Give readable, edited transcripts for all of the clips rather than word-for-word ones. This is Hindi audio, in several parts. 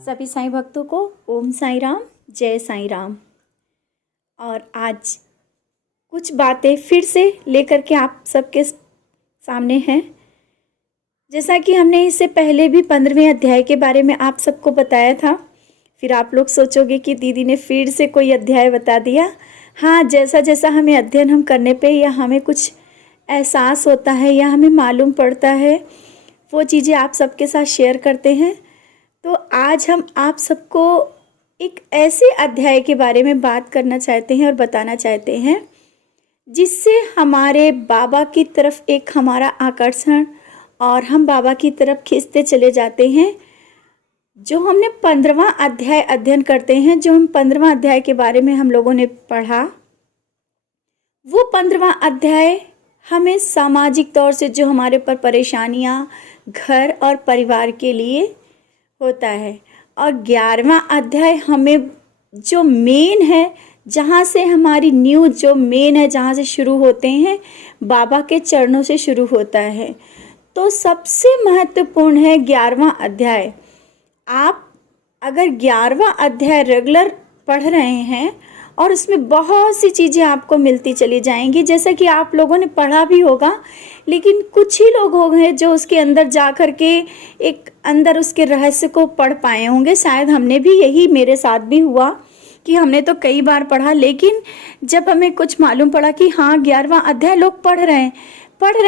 सभी साईं भक्तों को ओम साईं राम, जय साईं राम। और आज कुछ बातें फिर से लेकर के आप सबके सामने हैं। जैसा कि हमने इससे पहले भी 15वें अध्याय के बारे में आप सबको बताया था। फिर आप लोग सोचोगे कि दीदी ने फिर से कोई अध्याय बता दिया। हाँ, जैसा जैसा हमें अध्ययन हम करने पे या हमें कुछ एहसास होता है या हमें मालूम पड़ता है, वो चीज़ें आप सबके साथ शेयर करते हैं। तो आज हम आप सबको एक ऐसे अध्याय के बारे में बात करना चाहते हैं और बताना चाहते हैं जिससे हमारे बाबा की तरफ एक हमारा आकर्षण और हम बाबा की तरफ खींचते चले जाते हैं। जो हमने 15वां अध्याय अध्ययन करते हैं, जो हम 15वां अध्याय के बारे में हम लोगों ने पढ़ा, वो 15वां अध्याय हमें सामाजिक तौर से जो हमारे पर परेशानियां घर और परिवार के लिए होता है, और 11वां अध्याय हमें जो मेन है, जहाँ से हमारी न्यूज़ जो मेन है, जहाँ से शुरू होते हैं, बाबा के चरणों से शुरू होता है। तो सबसे महत्वपूर्ण है 11वां अध्याय। आप अगर 11वां अध्याय रेगुलर पढ़ रहे हैं और उसमें बहुत सी चीज़ें आपको मिलती चली जाएंगी, जैसा कि आप लोगों ने पढ़ा भी होगा, लेकिन कुछ ही लोग होंगे जो उसके अंदर जा कर के एक अंदर उसके रहस्य को पढ़ पाए होंगे। शायद हमने भी, यही मेरे साथ भी हुआ कि हमने तो कई बार पढ़ा, लेकिन जब हमें कुछ मालूम पड़ा कि हाँ 11वां अध्याय लोग पढ़ रहे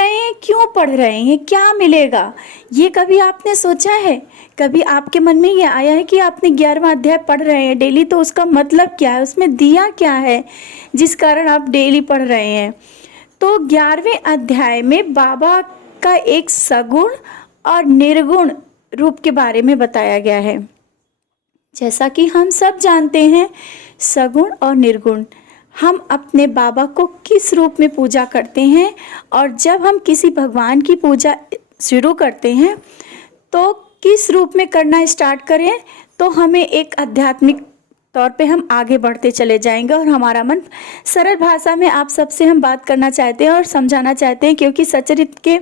हैं, क्यों पढ़ रहे हैं, क्या मिलेगा, ये कभी आपने सोचा है? कभी आपके मन में ये आया है कि आपने 11वां अध्याय पढ़ रहे हैं डेली, तो उसका मतलब क्या है, उसमें दिया क्या है जिस कारण आप डेली पढ़ रहे हैं? तो 11वें अध्याय में बाबा का एक सगुण और निर्गुण रूप के बारे में बताया गया है। जैसा कि हम सब जानते हैं, सगुण और निर्गुण, हम अपने बाबा को किस रूप में पूजा करते हैं, और जब हम किसी भगवान की पूजा शुरू करते हैं तो किस रूप में करना स्टार्ट करें, तो हमें एक आध्यात्मिक तौर पे हम आगे बढ़ते चले जाएंगे। और हमारा मन, सरल भाषा में आप सबसे हम बात करना चाहते हैं और समझाना चाहते हैं, क्योंकि सचरित्र के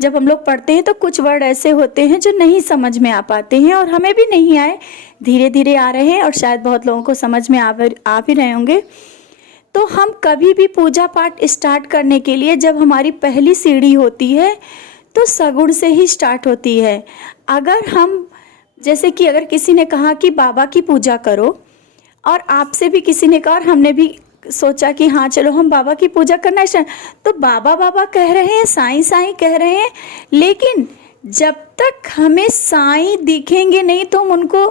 जब हम लोग पढ़ते हैं तो कुछ वर्ड ऐसे होते हैं जो नहीं समझ में आ पाते हैं, और हमें भी नहीं आए, धीरे धीरे आ रहे हैं, और शायद बहुत लोगों को समझ में आ भी रहे होंगे। तो हम कभी भी पूजा पाठ स्टार्ट करने के लिए जब हमारी पहली सीढ़ी होती है तो सगुण से ही स्टार्ट होती है। अगर हम, जैसे कि अगर किसी ने कहा कि बाबा की पूजा करो, और आपसे भी किसी ने कहा और हमने भी सोचा कि हाँ चलो हम बाबा की पूजा करना स्टार्ट, तो बाबा बाबा कह रहे हैं, साईं साईं कह रहे हैं, लेकिन जब तक हमें साईं दिखेंगे नहीं तो हम उनको,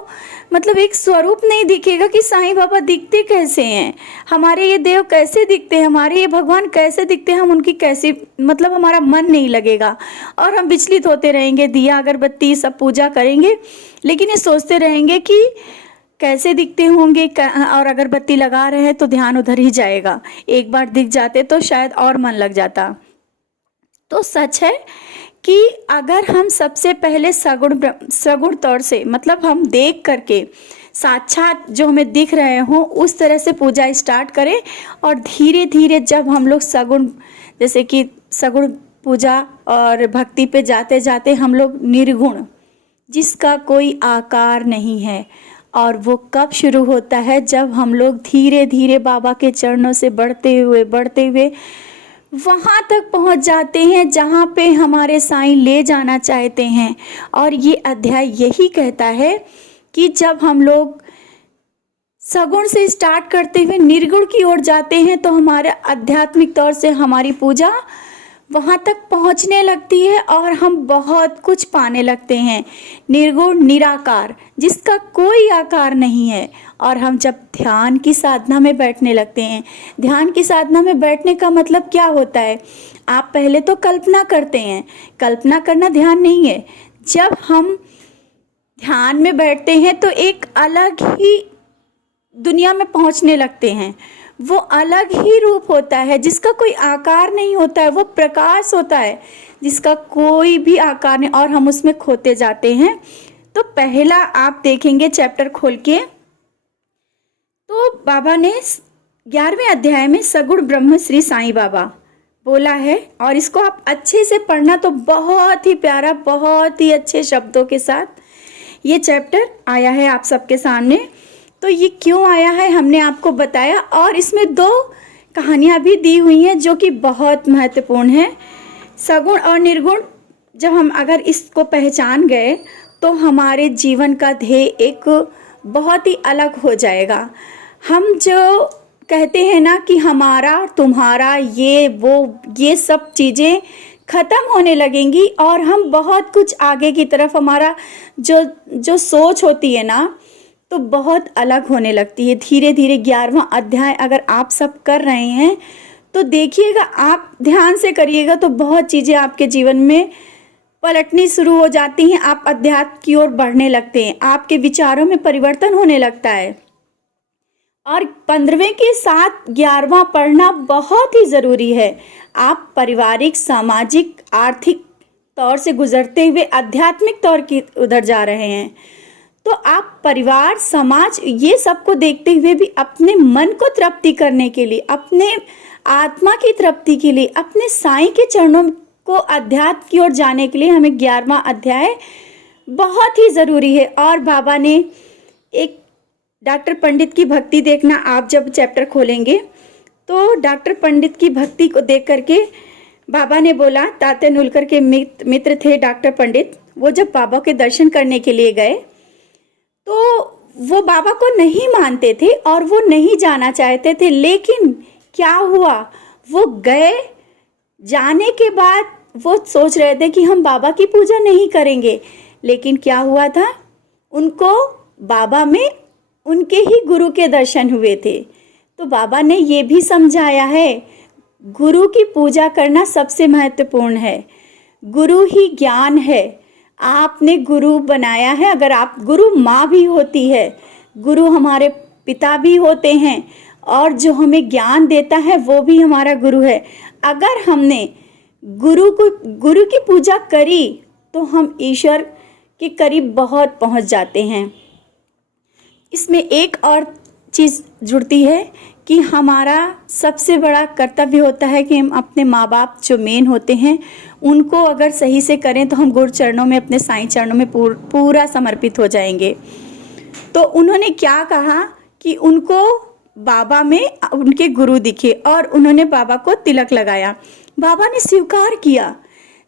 मतलब एक स्वरूप नहीं दिखेगा कि साईं बाबा दिखते कैसे हैं, हमारे ये देव कैसे दिखते हैं, हमारे ये भगवान कैसे दिखते हैं, हम उनकी कैसे, मतलब हमारा मन नहीं लगेगा और हम विचलित होते रहेंगे। दिया अगरबत्ती सब पूजा करेंगे, लेकिन ये सोचते रहेंगे कि कैसे दिखते होंगे, और अगरबत्ती लगा रहे हैं तो ध्यान उधर ही जाएगा। एक बार दिख जाते तो शायद और मन लग जाता। तो सच है कि अगर हम सबसे पहले सगुण तौर से, मतलब हम देख करके साक्षात जो हमें दिख रहे हों उस तरह से पूजा स्टार्ट करें, और धीरे धीरे जब हम लोग सगुण, जैसे कि सगुण पूजा और भक्ति पे जाते जाते हम लोग निर्गुण, जिसका कोई आकार नहीं है, और वो कब शुरू होता है, जब हम लोग धीरे धीरे बाबा के चरणों से बढ़ते हुए वहाँ तक पहुँच जाते हैं जहाँ पे हमारे साईं ले जाना चाहते हैं। और ये अध्याय यही कहता है कि जब हम लोग सगुण से स्टार्ट करते हुए निर्गुण की ओर जाते हैं तो हमारे आध्यात्मिक तौर से हमारी पूजा वहाँ तक पहुँचने लगती है और हम बहुत कुछ पाने लगते हैं। निर्गुण, निराकार, जिसका कोई आकार नहीं है। और हम जब ध्यान की साधना में बैठने लगते हैं, ध्यान की साधना में बैठने का मतलब क्या होता है, आप पहले तो कल्पना करते हैं, कल्पना करना ध्यान नहीं है। जब हम ध्यान में बैठते हैं तो एक अलग ही दुनिया में पहुंचने लगते हैं। वो अलग ही रूप होता है जिसका कोई आकार नहीं होता है, वो प्रकाश होता है जिसका कोई भी आकार नहीं, और हम उसमें खोते जाते हैं। तो पहला आप देखेंगे चैप्टर खोल के, तो बाबा ने 11वें अध्याय में सगुण ब्रह्म श्री साईं बाबा बोला है और इसको आप अच्छे से पढ़ना, तो बहुत ही प्यारा, बहुत ही अच्छे शब्दों के साथ ये चैप्टर आया है आप सबके सामने। तो ये क्यों आया है हमने आपको बताया, और इसमें 2 कहानियाँ भी दी हुई हैं जो कि बहुत महत्वपूर्ण हैं। सगुण और निर्गुण, जब हम अगर इसको पहचान गए तो हमारे जीवन का ध्येय एक बहुत ही अलग हो जाएगा। हम जो कहते हैं ना कि हमारा तुम्हारा ये सब चीज़ें ख़त्म होने लगेंगी और हम बहुत कुछ आगे की तरफ, हमारा जो सोच होती है ना, तो बहुत अलग होने लगती है धीरे धीरे। 11वां अध्याय अगर आप सब कर रहे हैं तो देखिएगा, आप ध्यान से करिएगा तो बहुत चीज़ें आपके जीवन में पलटनी शुरू हो जाती हैं। आप अध्यात्म की ओर बढ़ने लगते हैं, आपके विचारों में परिवर्तन होने लगता है। और 15वें के साथ 11वां पढ़ना बहुत ही ज़रूरी है। आप पारिवारिक, सामाजिक, आर्थिक तौर से गुजरते हुए आध्यात्मिक तौर की उधर जा रहे हैं, तो आप परिवार, समाज, ये सबको देखते हुए भी अपने मन को तृप्ति करने के लिए, अपने आत्मा की तृप्ति के लिए, अपने साईं के चरणों को अध्यात्म की ओर जाने के लिए हमें 11वां अध्याय बहुत ही ज़रूरी है। और बाबा ने एक डॉक्टर पंडित की भक्ति देखना, आप जब चैप्टर खोलेंगे तो डॉक्टर पंडित की भक्ति को देख करके बाबा ने बोला, तात्या नुलकर के मित्र थे डॉक्टर पंडित, वो जब बाबा के दर्शन करने के लिए गए तो वो बाबा को नहीं मानते थे और वो नहीं जाना चाहते थे। लेकिन क्या हुआ, वो गए, जाने के बाद वो सोच रहे थे कि हम बाबा की पूजा नहीं करेंगे, लेकिन क्या हुआ था, उनको बाबा में उनके ही गुरु के दर्शन हुए थे। तो बाबा ने ये भी समझाया है, गुरु की पूजा करना सबसे महत्वपूर्ण है। गुरु ही ज्ञान है, आपने गुरु बनाया है। अगर आप, गुरु माँ भी होती है, गुरु हमारे पिता भी होते हैं, और जो हमें ज्ञान देता है वो भी हमारा गुरु है। अगर हमने गुरु की पूजा करी तो हम ईश्वर के करीब बहुत पहुंच जाते हैं। इसमें एक और चीज़ जुड़ती है कि हमारा सबसे बड़ा कर्तव्य होता है कि हम अपने माँ बाप जो मेन होते हैं उनको अगर सही से करें तो हम गुरु चरणों में, अपने साईं चरणों में पूरा समर्पित हो जाएंगे। तो उन्होंने क्या कहा कि उनको बाबा में उनके गुरु दिखे और उन्होंने बाबा को तिलक लगाया। बाबा ने स्वीकार किया,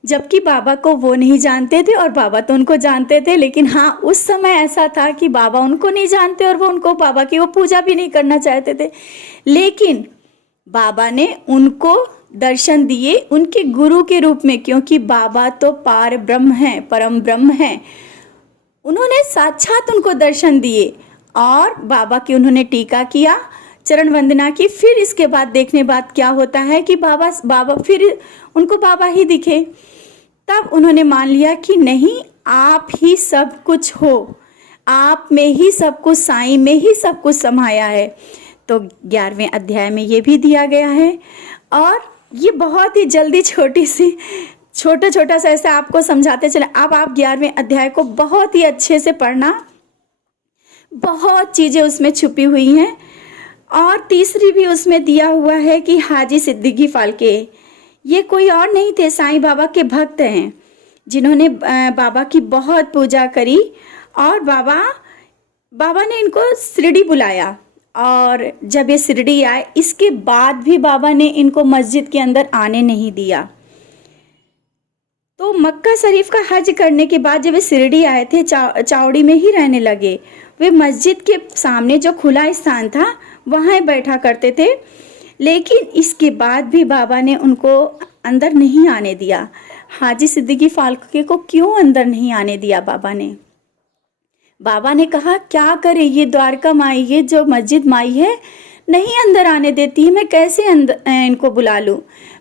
जबकि बाबा को वो नहीं जानते थे और बाबा तो उनको जानते थे। लेकिन हाँ, उस समय ऐसा था कि बाबा उनको नहीं जानते और वो उनको, बाबा की वो पूजा भी नहीं करना चाहते थे। लेकिन बाबा ने उनको दर्शन दिए उनके गुरु के रूप में, क्योंकि बाबा तो पार ब्रह्म हैं, परम ब्रह्म हैं। उन्होंने साक्षात उनको दर्शन दिए और बाबा की उन्होंने टीका किया, चरण वंदना की। फिर इसके बाद देखने बाद क्या होता है कि बाबा फिर उनको बाबा ही दिखे। तब उन्होंने मान लिया कि नहीं, आप ही सब कुछ हो, आप में ही सब कुछ, साईं में ही सब कुछ समाया है। तो 11वें अध्याय में ये भी दिया गया है। और ये बहुत ही जल्दी छोटा सा ऐसे आपको समझाते चले। अब आप 11वें अध्याय को बहुत ही अच्छे से पढ़ना, बहुत चीज़ें उसमें छुपी हुई हैं। और तीसरी भी उसमें दिया हुआ है कि हाजी सिद्दीकी फाल्के, ये कोई और नहीं थे, साईं बाबा के भक्त हैं, जिन्होंने बाबा की बहुत पूजा करी। और बाबा ने इनको शिरडी बुलाया, और जब ये शिरडी आए इसके बाद भी बाबा ने इनको मस्जिद के अंदर आने नहीं दिया। तो मक्का शरीफ का हज करने के बाद जब वे शिरडी आए थे, चावड़ी में ही रहने लगे। वे मस्जिद के सामने जो खुला स्थान था वहाँ बैठा करते थे। लेकिन इसके बाद भी बाबा ने उनको अंदर नहीं आने दिया। हाजी सिद्दीकी फाल्के को क्यों अंदर नहीं आने दिया बाबा ने? बाबा ने कहा क्या करें, ये द्वारका माई, ये जो मस्जिद माई है नहीं अंदर आने देती है, मैं कैसे इनको बुला लूं?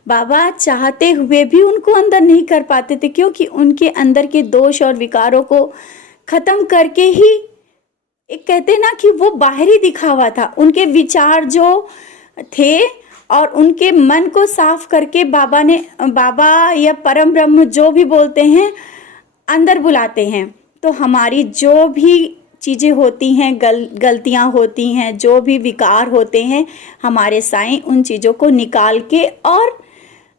बाबा चाहते हुए भी उनको अंदर नहीं कर पाते थे, क्योंकि उनके अंदर के दोष और विकारों को ख़त्म करके ही, एक कहते ना कि वो बाहरी दिखावा था, उनके विचार जो थे और उनके मन को साफ करके बाबा या परम ब्रह्म जो भी बोलते हैं अंदर बुलाते हैं। तो हमारी जो भी चीज़ें होती हैं, गलतियां होती हैं, जो भी विकार होते हैं, हमारे साईं उन चीज़ों को निकाल के और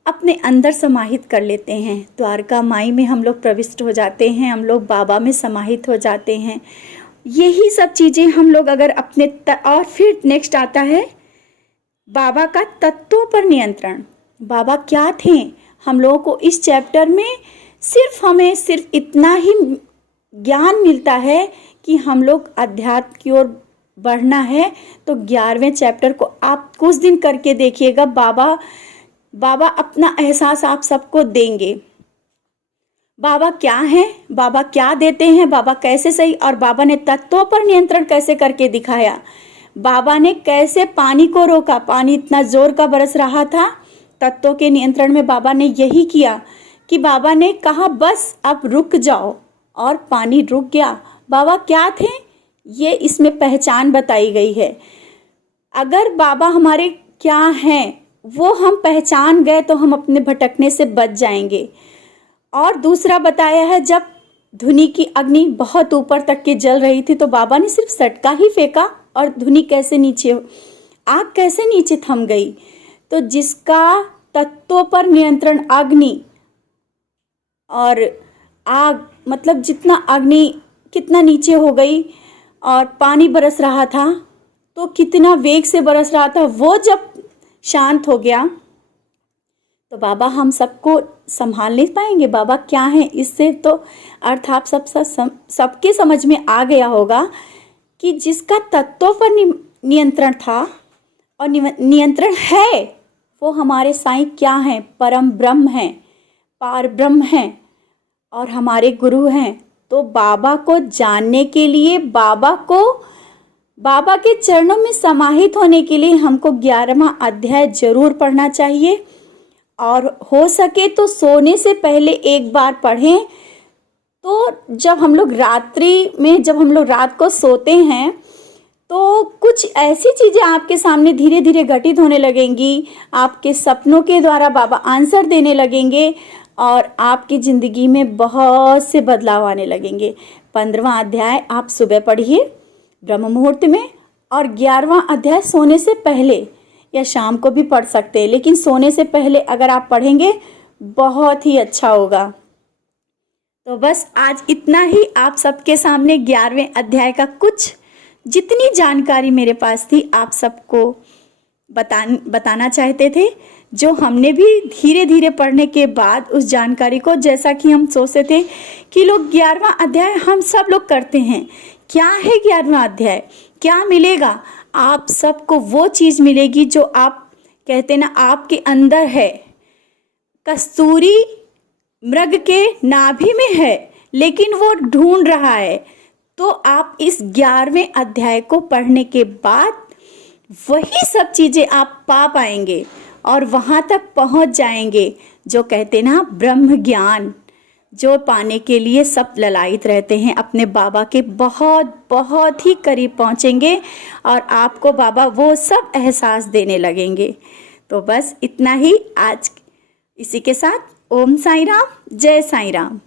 अपने अंदर समाहित कर लेते हैं। द्वारका माई में हम लोग प्रविष्ट हो जाते हैं, हम लोग बाबा में समाहित हो जाते हैं। यही सब चीज़ें हम लोग अगर अपने और फिर नेक्स्ट आता है बाबा का तत्वों पर नियंत्रण। बाबा क्या थे, हम लोगों को इस चैप्टर में हमें सिर्फ इतना ही ज्ञान मिलता है कि हम लोग अध्यात्म की ओर बढ़ना है। तो 11वें चैप्टर को आप कुछ दिन करके देखिएगा, बाबा अपना एहसास आप सबको देंगे। बाबा क्या हैं, बाबा क्या देते हैं, बाबा कैसे सही, और बाबा ने तत्वों पर नियंत्रण कैसे करके दिखाया। बाबा ने कैसे पानी को रोका, पानी इतना जोर का बरस रहा था, तत्वों के नियंत्रण में बाबा ने यही किया कि बाबा ने कहा बस अब रुक जाओ, और पानी रुक गया। बाबा क्या थे, ये इसमें पहचान बताई गई है। अगर बाबा हमारे क्या हैं वो हम पहचान गए तो हम अपने भटकने से बच जाएंगे। और दूसरा बताया है, जब धुनी की अग्नि बहुत ऊपर तक के जल रही थी तो बाबा ने सिर्फ सटका ही फेंका और धुनी कैसे नीचे, आग कैसे नीचे थम गई। तो जिसका तत्वों पर नियंत्रण, अग्नि और आग, मतलब जितना अग्नि कितना नीचे हो गई और पानी बरस रहा था तो कितना वेग से बरस रहा था, वो जब शांत हो गया तो बाबा हम सबको संभाल नहीं पाएंगे। बाबा क्या हैं, इससे तो अर्थ आप सबके समझ में आ गया होगा कि जिसका तत्वों पर नियंत्रण था और नियंत्रण है, वो हमारे साईं क्या हैं, परम ब्रह्म हैं, पार ब्रह्म हैं और हमारे गुरु हैं। तो बाबा को जानने के लिए, बाबा के चरणों में समाहित होने के लिए हमको 11वां अध्याय जरूर पढ़ना चाहिए, और हो सके तो सोने से पहले एक बार पढ़ें। तो जब हम लोग रात को सोते हैं तो कुछ ऐसी चीज़ें आपके सामने धीरे धीरे घटित होने लगेंगी, आपके सपनों के द्वारा बाबा आंसर देने लगेंगे और आपकी ज़िंदगी में बहुत से बदलाव आने लगेंगे। 15वां अध्याय आप सुबह पढ़िए ब्रह्म मुहूर्त में, और 11वां अध्याय सोने से पहले या शाम को भी पढ़ सकते हैं, लेकिन सोने से पहले अगर आप पढ़ेंगे बहुत ही अच्छा होगा। तो बस आज इतना ही आप सबके सामने 11वें अध्याय का कुछ जितनी जानकारी मेरे पास थी आप सबको बताना चाहते थे, जो हमने भी धीरे धीरे पढ़ने के बाद उस जानकारी को, जैसा कि हम सोचते थे कि लोग 11वां अध्याय हम सब लोग करते हैं, क्या है 11वां अध्याय, क्या मिलेगा आप सबको, वो चीज़ मिलेगी जो आप कहते ना आपके अंदर है। कस्तूरी मृग के नाभि में है लेकिन वो ढूंढ रहा है। तो आप इस 11वें अध्याय को पढ़ने के बाद वही सब चीज़ें आप पा पाएंगे और वहाँ तक पहुँच जाएंगे, जो कहते ना ब्रह्म ज्ञान, जो पाने के लिए सब ललायित रहते हैं, अपने बाबा के बहुत बहुत ही करीब पहुँचेंगे और आपको बाबा वो सब एहसास देने लगेंगे। तो बस इतना ही आज, इसी के साथ ओम साईं राम, जय साईं राम।